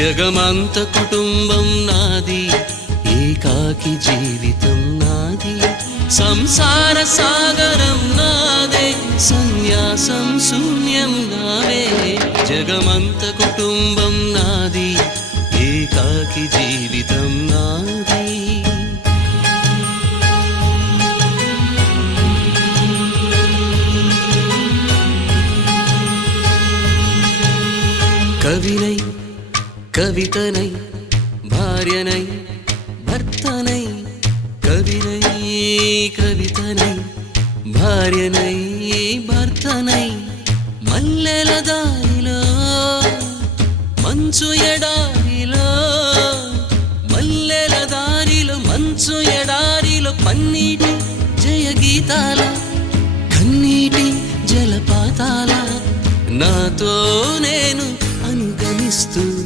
జగమంత కుటుంబం నాది, ఏకాకి జీవితం నాది, సంసార సాగరం నాదే, సన్యాసం శూన్యం నావే. జగమంత కుటుంబం నాది, ఏకాకి జీవితం నాది. కవినై కవితనై భార్యనై భర్తనై, కవినై కవితనై భార్యనై భర్తనై, మల్లెల దారిలో మంచు ఎడారిలో, మల్లెల దారిలో మంచు ఎడారిలో, పన్నీటి జయ గీతాల కన్నీటి జలపాతాల, నాతో నేను అనుగమిస్తూ